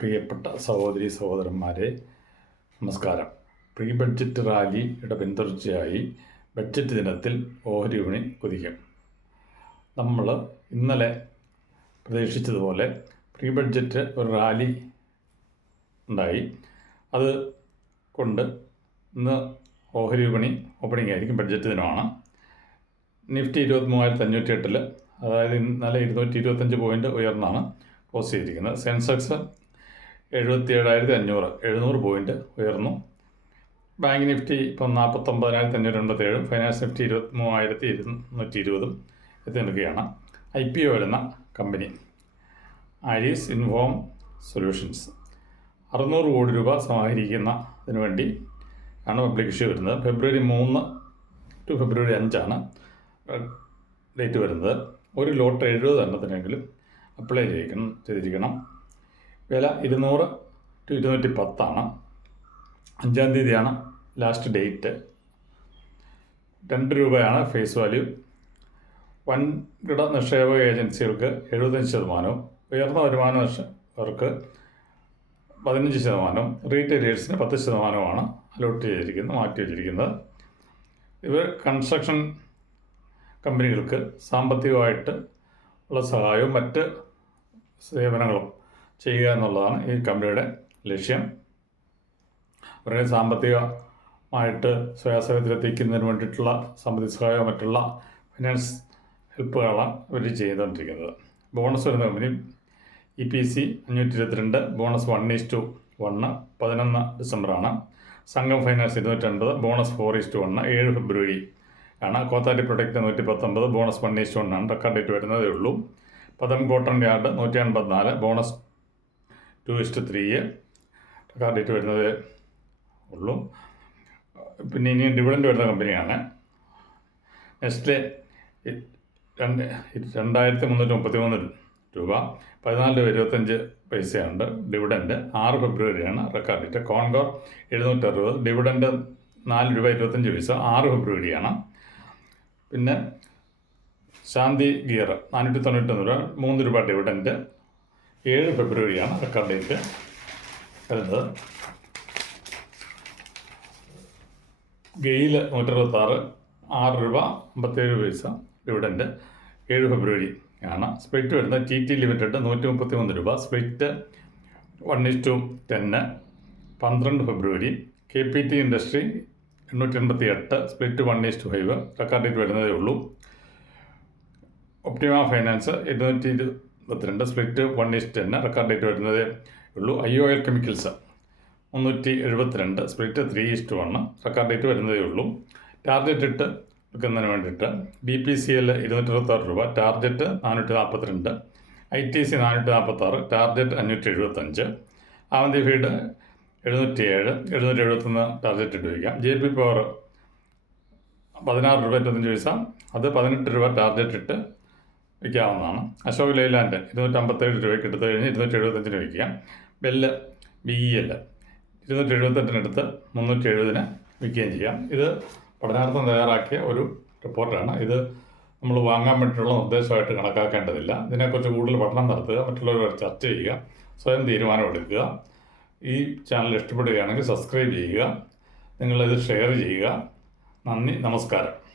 പ്രിയപ്പെട്ട സഹോദരി സഹോദരന്മാരെ നമസ്കാരം. പ്രീ ബഡ്ജറ്റ് റാലിയുടെ പിന്തുടർച്ചയായി. ബഡ്ജറ്റ് ദിനത്തിൽ ഓഹരി വിപണി കുതിക്കും. നമ്മൾ ഇന്നലെ പ്രതീക്ഷിച്ചതുപോലെ പ്രീ ബഡ്ജറ്റ് ഒരു റാലി ഉണ്ടായി. അത് കൊണ്ട് ഇന്ന് ഓഹരി വിപണി ഓപ്പണിംഗ് ആയിരിക്കും ബഡ്ജറ്റ് ദിനമാണ്. നിഫ്റ്റി ഇരുപത്തി മൂവായിരത്തി അഞ്ഞൂറ്റി എട്ടിൽ അതായത് ഇന്നലെ ഇരുന്നൂറ്റി ഇരുപത്തഞ്ച് പോയിന്റ് ഉയർന്നാണ് ക്ലോസ് ചെയ്തിരിക്കുന്നത്. സെൻസെക്സ് എഴുപത്തി ഏഴായിരത്തി അഞ്ഞൂറ് എഴുന്നൂറ് പോയിന്റ് ഉയർന്നു. ബാങ്ക് നിഫ്റ്റി ഇപ്പം നാൽപ്പത്തൊമ്പതിനായിരത്തി അഞ്ഞൂറ്റി എൺപത്തേഴും ഫൈനാൻസ് നിഫ്റ്റി ഇരുപത്തി മൂവായിരത്തി ഇരുന്നൂറ്റി ഇരുപതും എത്തി നിൽക്കുകയാണ് ഐ പി ഒ വരുന്ന കമ്പനി ആരീസ് ഇൻഫോം സൊല്യൂഷൻസ്. അറുന്നൂറ് കോടി രൂപ സമാഹരിക്കുന്നതിന് വേണ്ടി ആണ് പബ്ലിക് ഇഷ്യൂ വരുന്നത്. ഫെബ്രുവരി മൂന്ന് ടു ഫെബ്രുവരി അഞ്ചാണ് ഡേറ്റ് വരുന്നത്. ഒരു ലോട്ട് എഴുപത് എണ്ണത്തിനെങ്കിലും അപ്ലൈ ചെയ്യിക്കണം ചെയ്തിരിക്കണം. വില ഇരുന്നൂറ് ടു ഇരുന്നൂറ്റി പത്താണ് അഞ്ചാം തീയതിയാണ് ലാസ്റ്റ് ഡേറ്റ് രണ്ട് രൂപയാണ് ഫേസ് വാല്യൂ വൻകിട നിക്ഷേപക ഏജൻസികൾക്ക് എഴുപത്തഞ്ച് ശതമാനവും ഉയർന്ന വരുമാന നിക്ഷേപകർക്ക് പതിനഞ്ച് ശതമാനവും റീറ്റെയിലേഴ്സിന് പത്ത് ശതമാനവുമാണ് അലോട്ട് ചെയ്തിരിക്കുന്നത് മാറ്റി വച്ചിരിക്കുന്നത്. ഇവർ കൺസ്ട്രക്ഷൻ കമ്പനികൾക്ക് സാമ്പത്തികമായിട്ട് ഉള്ള സഹായവും മറ്റ് സേവനങ്ങളും ചെയ്യുക എന്നുള്ളതാണ് ഈ കമ്പനിയുടെ ലക്ഷ്യം. അവരുടെ സാമ്പത്തികമായിട്ട് സ്വയാസേവത്തിലെത്തിക്കുന്നതിന് വേണ്ടിയിട്ടുള്ള സാമ്പത്തിക സഹായമോ മറ്റുള്ള ഫിനാൻസ് ഹെൽപ്പുകളാണ് ഇവർ ചെയ്തുകൊണ്ടിരിക്കുന്നത്. ബോണസ് വരുന്ന കമ്പനി ഇ പി സി അഞ്ഞൂറ്റി ഇരുപത്തിരണ്ട് bonus one is to one പതിനൊന്ന് ഡിസംബറാണ്. സംഘം finance ഇരുന്നൂറ്റൻപത് bonus four is to one ഏഴ് ഫെബ്രുവരി ആണ്. കോത്താരി പ്രൊഡക്റ്റ് നൂറ്റി പത്തൊമ്പത് ബോണസ് വൺ ഈസ് ടു വണ്ണാണ് റെക്കോർഡ് ഡേറ്റ് വരുന്നതേ ഉള്ളൂ. പദം കോട്ടൺ യാർഡ് നൂറ്റി അൻപത്തിനാല് bonus two is to three record date വരുന്നതേ ഉള്ളൂ. പിന്നെ ഇനി ഡിവിഡൻഡ് വരുന്ന കമ്പനിയാണ് നെസ്ലെ രണ്ട് രണ്ടായിരത്തി മുന്നൂറ്റി മുപ്പത്തി മൂന്ന് രൂപ. പതിനാല് രൂപ ഇരുപത്തഞ്ച് പൈസയുണ്ട്. ഡിവിഡൻഡ് ആറ് ഫെബ്രുവരിയാണ് റെക്കോർഡ് ഡേറ്റ് കോൺകോർ എഴുന്നൂറ്ററുപത്. ഡിവിഡൻഡ് നാല് രൂപ ഇരുപത്തഞ്ച് പൈസ ആറ് ഫെബ്രുവരിയാണ്. പിന്നെ ശാന്തി ഗിയർ നാനൂറ്റി തൊണ്ണൂറ്റൊന്ന് രൂപ. മൂന്ന് രൂപ ഡിവിഡൻഡ് ഏഴ് ഫെബ്രുവരിയാണ് റെക്കോർഡ് ഡേറ്റ്. വരുന്നത് ഗെയിൽ നൂറ്ററുപത്താറ് ആറ് രൂപ അമ്പത്തേഴ് പൈസ ഡിവിഡന്റ് ഏഴ് ഫെബ്രുവരി ആണ്. സ്പ്ലിറ്റ് വരുന്നത് ടി ടി ലിമിറ്റഡ് നൂറ്റി മുപ്പത്തി മൂന്ന് രൂപ. Split one is to ten പന്ത്രണ്ട് ഫെബ്രുവരി. കെ പി ടി ഇൻഡസ്ട്രി എണ്ണൂറ്റി എൺപത്തി എട്ട് split one is to five. Record date വരുന്നതേ ഉള്ളൂ. ഒപ്റ്റിമ ഫൈനാൻസ് ഇരുന്നൂറ്റി ഇരുപത്തിരണ്ട് split one is to ten record date വരുന്നതേ. ഉള്ളൂ ഐ ഒ എൽ കെമിക്കൽസ് മുന്നൂറ്റി എഴുപത്തിരണ്ട് split three is to one record date വരുന്നതേ ഉള്ളൂ. ടാർഗറ്റ് ഇട്ട് വെക്കുന്നതിന് വേണ്ടിയിട്ട് ബി പി സി എൽ ഇരുന്നൂറ്റി ഇരുപത്താറ് രൂപ ടാർഗറ്റ് നാനൂറ്റി നാൽപ്പത്തിരണ്ട് ഐ ടി സി നാനൂറ്റി നാൽപ്പത്താറ് ടാർഗറ്റ് അഞ്ഞൂറ്റി എഴുപത്തഞ്ച് ആവന്തി ഫീഡ് എഴുന്നൂറ്റി ഏഴ് എഴുന്നൂറ്റി എഴുപത്തൊന്ന് ടാർഗറ്റ് ഇട്ട് വയ്ക്കാം ജെ പി പവർ പതിനാറ് രൂപ ഇരുപത്തഞ്ച് പൈസ. അത് പതിനെട്ട് രൂപ ടാർഗറ്റ് ഇട്ട് വയ്ക്കാവുന്നതാണ് അശോക് ലൈലാൻഡ് ഇരുന്നൂറ്റമ്പത്തേഴ് രൂപയ്ക്ക് എടുത്തു കഴിഞ്ഞ് ഇരുന്നൂറ്റി എഴുപത്തഞ്ചിന് വിൽക്കുക. ബെല്ല് ബി ഇ എൽ ഇരുന്നൂറ്റി എഴുപത്തെട്ടിനടുത്ത് മുന്നൂറ്റി എഴുപതിന് വിൽക്കുകയും ചെയ്യാം. ഇത് പഠനാർത്ഥം തയ്യാറാക്കിയ ഒരു റിപ്പോർട്ടാണ്. ഇത് നമ്മൾ വാങ്ങാൻ വേണ്ടിയിട്ടുള്ള നിർദ്ദേശമായിട്ട് കണക്കാക്കേണ്ടതില്ല. ഇതിനെക്കുറിച്ച് കൂടുതൽ പഠനം നടത്തുക മറ്റുള്ളവരോട് ചർച്ച ചെയ്യുക സ്വയം തീരുമാനമെടുക്കുക ഈ ചാനൽ ഇഷ്ടപ്പെടുകയാണെങ്കിൽ സബ്സ്ക്രൈബ് ചെയ്യുക. നിങ്ങളിത് ഷെയർ ചെയ്യുക. നന്ദി നമസ്കാരം.